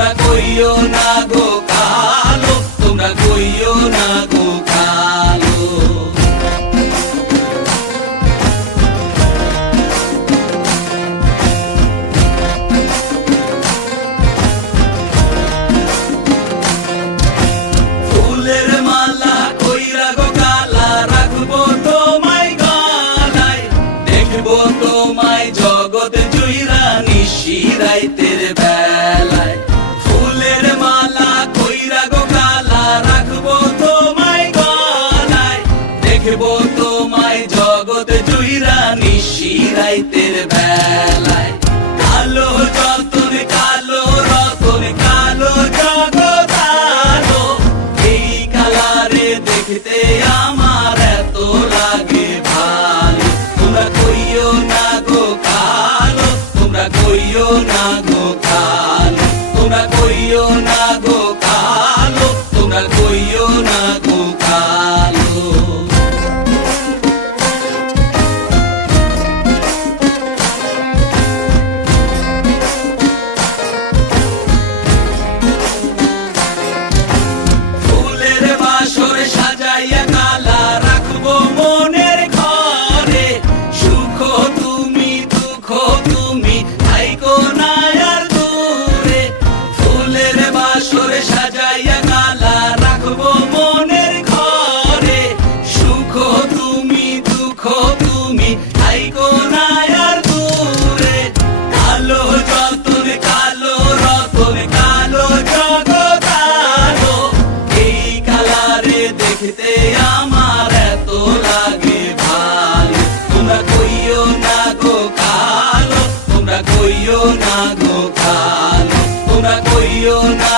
তোমরা কইও না গো কালো, তোমরা কইও না গো কালো। ফুলের মালা কইরা গো কালা, রাখবো তোমায় গলায়, দেখবো তোমায় জগৎ জুইরা নিশি রাইতের বেলায়। ফুলের মালা কইরা গো কালা, রাখবো তোমায় গলায়, দেখবো তোমায় জগৎ জুইরা নিশি রাইতের বেলায়। কালো যতন কালো রতন কালো জগৎ আলো, এই কালারে দেখতে আমার এত লাগে ভালো। তোমরা কইও না গো কালো, তোমরা কইও না গো কালো, তোমরা কইও না গো কালো, তোমরা কইও না গো কালো। ফুলের বাসর সাজাইয়া কালা, রাখবো মনের ঘরে, সুখ তুমি দুঃখ তুমি থাইকো না আর দূরে। ফুলের বাসর সাজাইয়া কালা, রাখবো মনের ঘরে, সুখ তুমি দুঃখ তুমি থাইকো না আর দূরে। কালো যতন কালো রতন কালো জগৎ আলো, এই কালারে দেখতে আমার এত লাগে ভালো। তোমরা কইও না গো কালো, তোমরা কইও না গো কালো, তোমরা কইও না